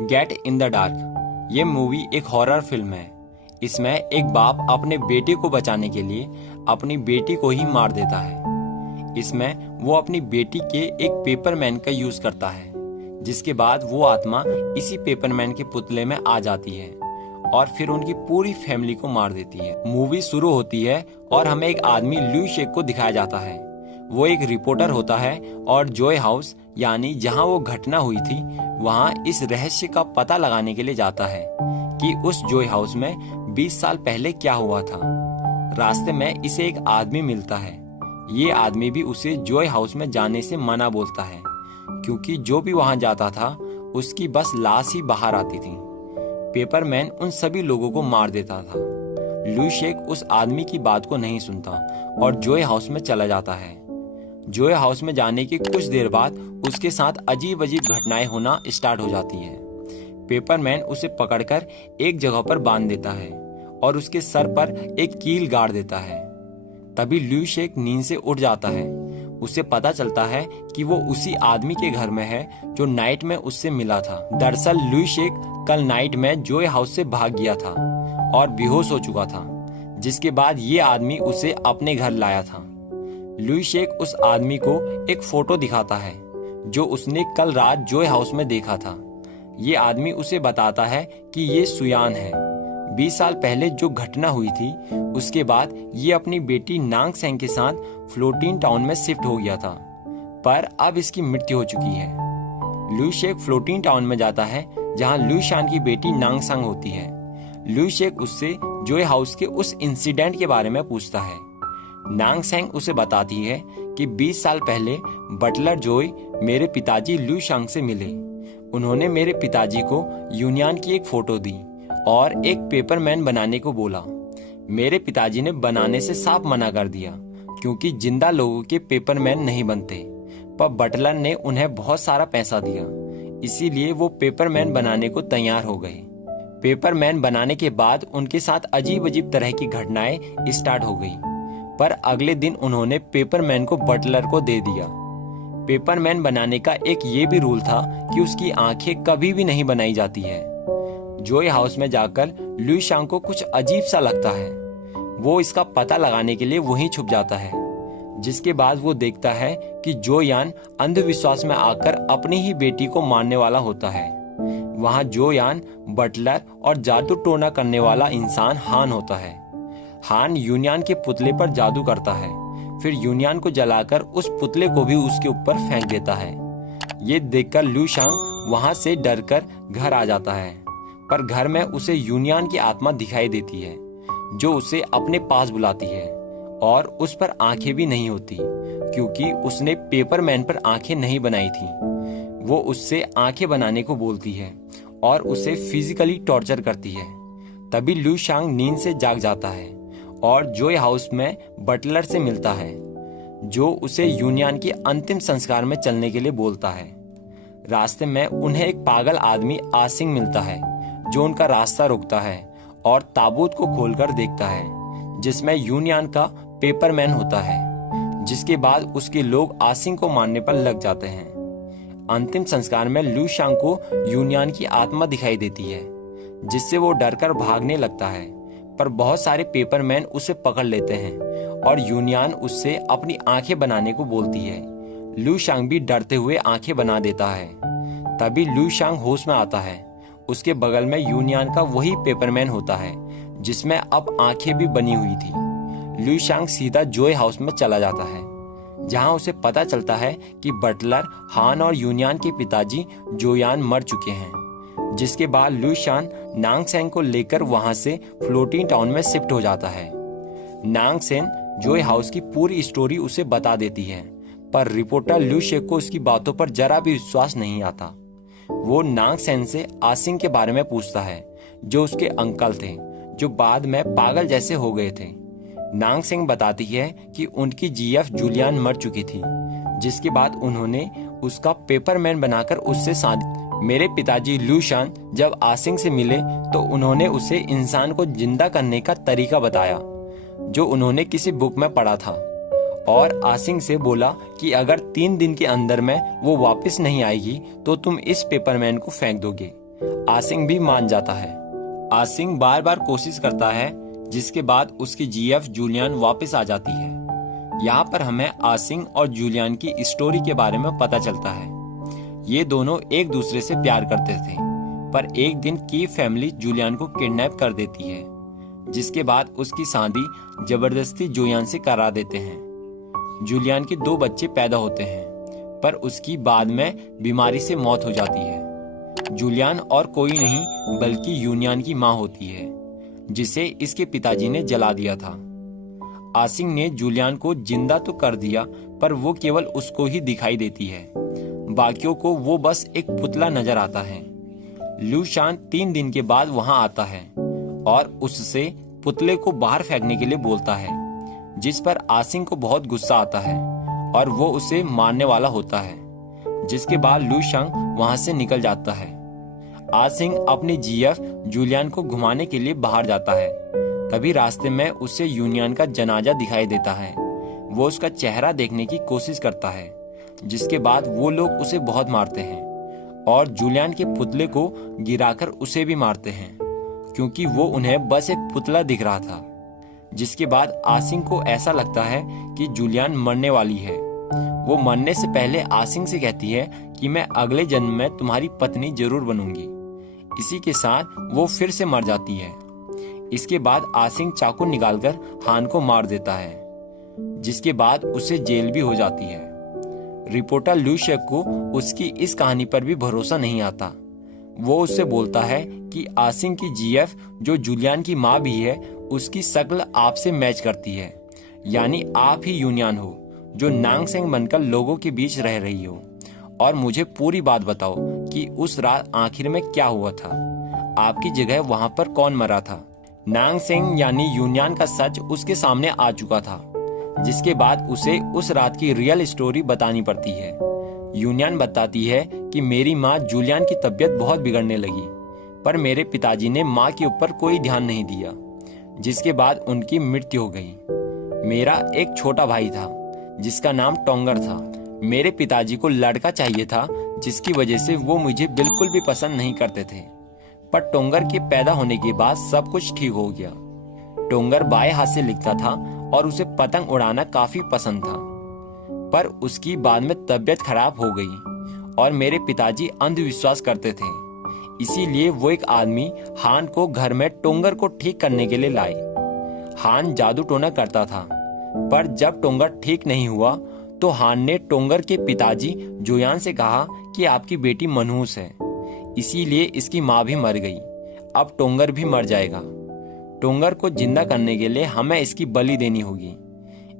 Get in the dark ये movie एक horror film है। इसमें एक बाप अपने बेटे को बचाने के लिए अपनी बेटी को ही मार देता है। इसमें वो अपनी बेटी के एक पेपरमैन का यूज करता है, जिसके बाद वो आत्मा इसी पेपरमैन के पुतले में आ जाती है और फिर उनकी पूरी फैमिली को मार देती है। मूवी शुरू होती है और हमें एक आदमी ल्यू शेक को दिखाया जाता है। वो एक रिपोर्टर होता है और जॉय हाउस यानी जहां वो घटना हुई थी वहां इस रहस्य का पता लगाने के लिए जाता है कि उस जॉय हाउस में 20 साल पहले क्या हुआ था। रास्ते में इसे एक आदमी मिलता है। ये आदमी भी उसे जॉय हाउस में जाने से मना बोलता है, क्योंकि जो भी वहां जाता था उसकी बस लाश ही बाहर आती थी। पेपरमैन उन सभी लोगों को मार देता था। ल्यू शेक उस आदमी की बात को नहीं सुनता और जॉय हाउस में चला जाता है। जॉय हाउस में जाने के कुछ देर बाद उसके साथ अजीब अजीब घटनाएं होना स्टार्ट हो जाती है। पेपरमैन उसे पकड़कर एक जगह पर बांध देता है और उसके सर पर एक कील गाड़ देता है। तभी ल्यू शेक नींद से उठ जाता है। उसे पता चलता है कि वो उसी आदमी के घर में है जो नाइट में उससे मिला था। दरअसल ल्यू शेक कल नाइट में जॉय हाउस से भाग गया था और बेहोश हो चुका था, जिसके बाद ये आदमी उसे अपने घर लाया था। ल्यू शेक उस आदमी को एक फोटो दिखाता है जो उसने कल रात जॉय हाउस में देखा था। ये आदमी उसे बताता है कि ये सुयान है। 20 साल पहले जो घटना हुई थी उसके बाद ये अपनी बेटी नांग सेंग के साथ फ्लोटिंग टाउन में शिफ्ट हो गया था, पर अब इसकी मृत्यु हो चुकी है। ल्यू शेक फ्लोटिंग टाउन में जाता है जहां ल्यू शान की बेटी नांग संग होती है। ल्यू शेक उससे जॉय हाउस के उस इंसिडेंट के बारे में पूछता है। नांग सेंग उसे बताती है कि 20 साल पहले बटलर जॉय मेरे पिताजी ल्यू शांग से मिले। उन्होंने मेरे पिताजी को यूनियन की एक फोटो दी और एक पेपरमैन बनाने को बोला। मेरे पिताजी ने बनाने से साफ मना कर दिया, क्योंकि जिंदा लोगों के पेपरमैन नहीं बनते। पर बटलर ने उन्हें बहुत सारा पैसा दिया, इसीलिए वो पेपरमैन बनाने को तैयार हो गए। पेपरमैन बनाने के बाद उनके साथ अजीब अजीब तरह की घटनाएं स्टार्ट हो गई, पर अगले दिन उन्होंने पेपरमैन को बटलर को दे दिया। पेपरमैन बनाने का एक ये भी रूल था कि उसकी आंखें कभी भी नहीं बनाई जाती है। जॉय हाउस में जाकर ल्यू शांग को कुछ अजीब सा लगता है। वो इसका पता लगाने के लिए वहीं छुप जाता है, जिसके बाद वो देखता है कि जो यान अंधविश्वास में आकर अपनी ही बेटी को मारने वाला होता है। वहां जो यान बटलर और जादू टोना करने वाला इंसान हान होता है। हान यूनियन के पुतले पर जादू करता है, फिर यूनियन को जलाकर उस पुतले को भी उसके ऊपर फेंक देता है। ये देखकर ल्यू शांग वहां से डरकर घर आ जाता है, पर घर में उसे यूनियन की आत्मा दिखाई देती है जो उसे अपने पास बुलाती है और उस पर आंखें भी नहीं होती, क्योंकि उसने पेपरमैन पर आंखें नहीं बनाई थी। वो उससे आंखें बनाने को बोलती है और उसे फिजिकली टॉर्चर करती है। तभी ल्यू शांग नींद से जाग जाता है और जॉय हाउस में बटलर से मिलता है, जो उसे यूनियन के अंतिम संस्कार में चलने के लिए बोलता है। रास्ते में उन्हें एक पागल आदमी आसिंग मिलता है, जो उनका रास्ता रोकता है और ताबूत को खोलकर देखता है, जिसमें यूनियन का पेपरमैन होता है। जिसके बाद उसके लोग आसिंग को मारने पर लग जाते हैं। अंतिम संस्कार में ल्यू शांग को यूनियन की आत्मा दिखाई देती है, जिससे वो डरकर भागने लगता है, पर बहुत सारे पेपरमैन उसे पकड़ लेते हैं और यूनियन उससे अपनी आंखें बनाने को बोलती है। ल्यू शांग भी डरते हुए आंखें बना देता है। तभी ल्यू शांग होश में आता है। उसके बगल में यूनियन का वही पेपरमैन होता है, जिसमें अब आंखें भी बनी हुई थी। ल्यू शांग सीधा जॉय हाउस में चला जाता है, जहां उसे पता चलता है कि बटलर, हान और यूनियन के पिताजी जोयान मर चुके हैं। जिसके बाद ल्यू शान नांग सेन को लेकर वहां से फ्लोटिंग टाउन में शिफ्ट हो जाता है। नांग सेन जॉय हाउस की पूरी स्टोरी उसे बता देती है, पर रिपोर्टर ल्यू शेक को उसकी बातों पर जरा भी विश्वास नहीं आता। वो नांग सेन से आसिंग के बारे में पूछता है, जो उसके अंकल थे, जो बाद में पागल जैसे हो गए थे। नांग सेन बताती है कि उनकी जीएफ जूलियन मर चुकी थी, जिसके बाद उन्होंने उसका पेपरमैन बनाकर उससे शादी। मेरे पिताजी ल्यू शान जब आसिंग से मिले तो उन्होंने उसे इंसान को जिंदा करने का तरीका बताया, जो उन्होंने किसी बुक में पढ़ा था, और आसिंग से बोला कि अगर 3 दिन के अंदर में वो वापस नहीं आएगी तो तुम इस पेपरमैन को फेंक दोगे। आसिंग भी मान जाता है। आसिंग बार बार कोशिश करता है, जिसके बाद उसकी जीएफ जूलियन वापस आ जाती है। यहाँ पर हमें आसिंग और जूलियन की स्टोरी के बारे में पता चलता है। ये दोनों एक दूसरे से प्यार करते थे, पर एक दिन की फैमिली जूलियन को किडनैप कर देती है, जिसके बाद उसकी शादी जबरदस्ती जोयान से करा देते हैं। जूलियन के 2 बच्चे पैदा होते हैं, पर उसकी बाद में बीमारी से मौत हो जाती है। जूलियन और कोई नहीं बल्कि यूनियन की माँ होती है, जिसे इसके पिताजी ने जला दिया था। आसिंग ने जूलियन को जिंदा तो कर दिया, पर वो केवल उसको ही दिखाई देती है, बाकियों को वो बस एक पुतला नजर आता है। लू शान 3 दिन के बाद वहां आता है और उससे पुतले को बाहर फेंकने के लिए बोलता है, जिस पर आसिंग को बहुत गुस्सा आता है और वो उसे मारने वाला होता है, जिसके बाद लू शांग वहां से निकल जाता है। आसिंग अपनी जीएफ जूलियन को घुमाने के लिए बाहर जाता है। तभी रास्ते में उसे यूनियन का जनाजा दिखाई देता है। वो उसका चेहरा देखने की कोशिश करता है, जिसके बाद वो लोग उसे बहुत मारते हैं और जूलियन के पुतले को गिराकर उसे भी मारते हैं, क्योंकि वो उन्हें बस एक पुतला दिख रहा था। जिसके बाद आसिंग को ऐसा लगता है कि जूलियन मरने वाली है। वो मरने से पहले आसिंग से कहती है कि मैं अगले जन्म में तुम्हारी पत्नी जरूर बनूंगी। इसी के साथ वो फिर से मर जाती है। इसके बाद आसिंग चाकू निकालकर हान को मार देता है, जिसके बाद उसे जेल भी हो जाती है। रिपोर्टर लू शेक को उसकी इस कहानी पर भी भरोसा नहीं आता। वो उससे बोलता है कि आसिंग की जीएफ जो जूलियन की माँ भी है, उसकी शक्ल आपसे मैच करती है, यानी आप ही यूनियन हो जो नांगसेंग बनकर लोगों के बीच रह रही हो। और मुझे पूरी बात बताओ कि उस रात आखिर में क्या हुआ था, आपकी जगह वहां पर कौन मरा था। नांगसेंग यानी यूनियन का सच उसके सामने आ चुका था, जिसके बाद उसे उस रात की रियल स्टोरी बतानी पड़ती है। यूनियन बताती है कि मेरी माँ जूलियन की तबीयत बहुत बिगड़ने लगी, पर मेरे पिताजी ने माँ के ऊपर कोई ध्यान नहीं दिया, जिसके बाद उनकी मृत्यु हो गई। मेरा एक छोटा भाई था जिसका नाम टोंगर था। मेरे पिताजी को लड़का चाहिए था, जिसकी वजह से वो मुझे बिल्कुल भी पसंद नहीं करते थे। पर टोंगर के पैदा होने के बाद सब कुछ ठीक हो गया। टोंगर बाएं हाथ से लिखता था और उसे पतंग उड़ाना काफी पसंद था, पर उसकी बाद में तबीयत खराब हो गई और मेरे पिताजी अंधविश्वास करते थे। इसीलिए वो एक आदमी हान को घर में टोंगर को ठीक करने के लिए लाए। हान जादू टोना करता था, पर जब टोंगर ठीक नहीं हुआ तो हान ने टोंगर के पिताजी जोयान से कहा कि आपकी बेटी मनहूस है, इसीलिए इसकी माँ भी मर गई, अब टोंगर भी मर जाएगा। टोंगर को जिंदा करने के लिए हमें इसकी बलि देनी होगी।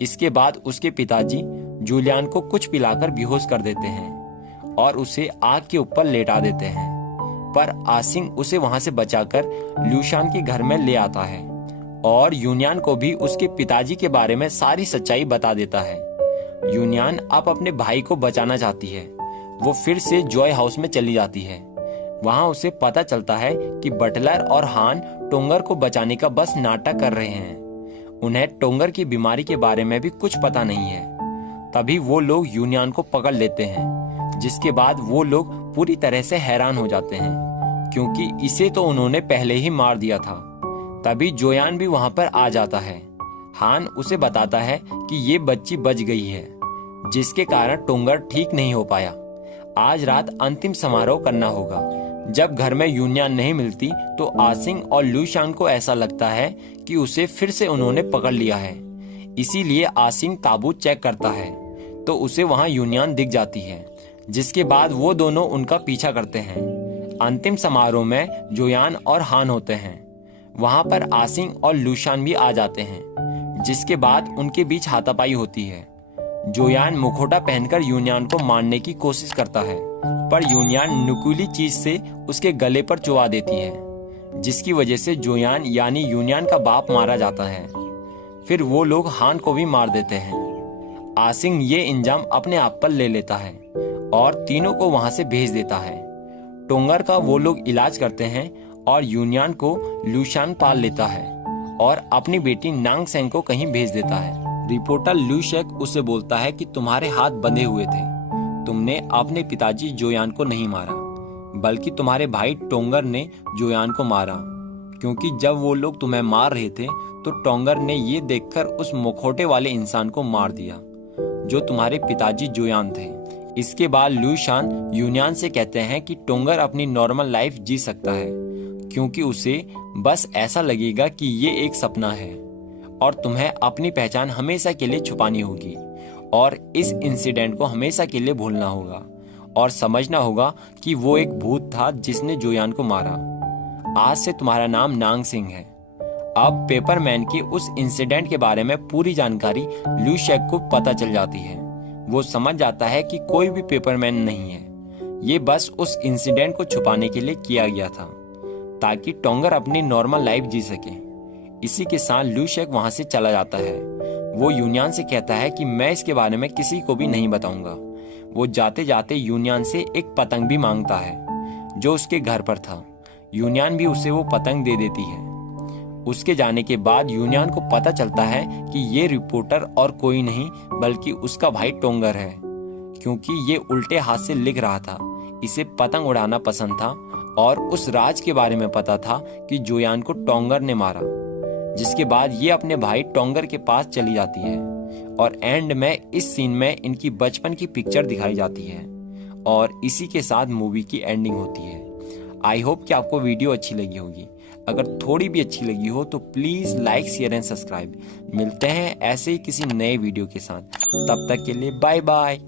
इसके बाद उसके पिताजी जूलियन को कुछ पिलाकर बेहोश कर देते हैं और उसे आग के ऊपर लेटा देते हैं, पर आसिंग उसे वहां से बचाकर ल्यूशान के घर में ले आता है और यूनियन को भी उसके पिताजी के बारे में सारी सच्चाई बता देता है। यूनियन अब अपने भाई को बचाना चाहती है। वो फिर से जॉय हाउस में चली जाती है। वहां उसे पता चलता है कि बटलर और हान टोंगर को बचाने का बस नाटक कर रहे हैं। उन्हें टोंगर की बीमारी के बारे में भी कुछ पता नहीं है। तभी वो लोग यूनियन को पकड़ लेते हैं, जिसके बाद वो लोग पूरी तरह से हैरान हो जाते हैं, क्योंकि इसे तो उन्होंने पहले ही मार दिया था। तभी जोयान भी वहां पर आ जाता है। हान उसे बताता है कि ये बच्ची बच गई है, जिसके कारण टोंगर ठीक नहीं हो पाया। आज रात अंतिम समारोह करना होगा। जब घर में यूनियन नहीं मिलती तो आसिंग और ल्यूशान को ऐसा लगता है कि उसे फिर से उन्होंने पकड़ लिया है। इसीलिए आसिंग ताबूत चेक करता है तो उसे वहां यूनियन दिख जाती है, जिसके बाद वो दोनों उनका पीछा करते हैं। अंतिम समारोह में जोयान और हान होते हैं। वहां पर आसिंग और ल्यूशान भी आ जाते हैं, जिसके बाद उनके बीच हाथापाई होती है। जोयान मुखौटा पहनकर यूनियन को मारने की कोशिश करता है, पर यूनियन नुकीली चीज से उसके गले पर चुभा देती है, जिसकी वजह से जोयान यानी यूनियन का बाप मारा जाता है। फिर वो लोग हान को भी मार देते हैं। आसिंग ये इंजाम अपने आप पर ले लेता है और तीनों को वहां से भेज देता है। टोंगर का वो लोग इलाज करते हैं और यूनियन को ल्यूशान पाल लेता है और अपनी बेटी नांगसेंग को कहीं भेज देता है। रिपोर्टर लू शेक उसे बोलता है कि तुम्हारे हाथ बंधे हुए थे, तुमने अपने पिताजी जोयान को नहीं मारा, बल्कि तुम्हारे भाई टोंगर ने जोयान को मारा, क्योंकि जब वो लोग तुम्हें मार रहे थे तो टोंगर ने ये देखकर उस मुखौटे वाले इंसान को मार दिया जो तुम्हारे पिताजी जोयान थे। इसके बाद लुशान यूनियान से कहते हैं कि टोंगर अपनी नॉर्मल लाइफ जी सकता है, क्योंकि उसे बस ऐसा लगेगा कि ये एक सपना है और तुम्हें अपनी पहचान हमेशा के लिए छुपानी होगी और इस इंसिडेंट को हमेशा के लिए भूलना होगा और समझना होगा कि वो एक भूत था जिसने जोयान को मारा। आज से तुम्हारा नाम नांग सिंह है। अब पेपरमैन के उस इंसिडेंट के बारे में पूरी जानकारी लू शेक को पता चल जाती है। वो समझ जाता है कि कोई भी पेपरमैन नहीं है, ये बस उस इंसिडेंट को छुपाने के लिए किया गया था ताकि टोंगर अपनी नॉर्मल लाइफ जी सके। इसी के साथ लू शेक वहां से चला जाता है। वो यूनियन से कहता है कि मैं इसके बारे में किसी को भी नहीं बताऊंगा। वो जाते जाते यूनियन से एक पतंग भी मांगता है जो उसके घर पर था। यूनियन भी उसे वो पतंग दे देती है। उसके जाने के बाद यूनियन को पता चलता है कि ये रिपोर्टर और कोई नहीं बल्कि उसका भाई टोंगर है, क्योंकि ये उल्टे हाथ से लिख रहा था। इसे पतंग उड़ाना पसंद था और उस राज के बारे में पता था कि जोयान को टोंगर ने मारा। जिसके बाद ये अपने भाई टोंगर के पास चली जाती है और एंड में इस सीन में इनकी बचपन की पिक्चर दिखाई जाती है और इसी के साथ मूवी की एंडिंग होती है। आई होप कि आपको वीडियो अच्छी लगी होगी। अगर थोड़ी भी अच्छी लगी हो तो please like, share and subscribe. मिलते हैं ऐसे ही किसी नए वीडियो के साथ। तब तक के लिए बाय बाय।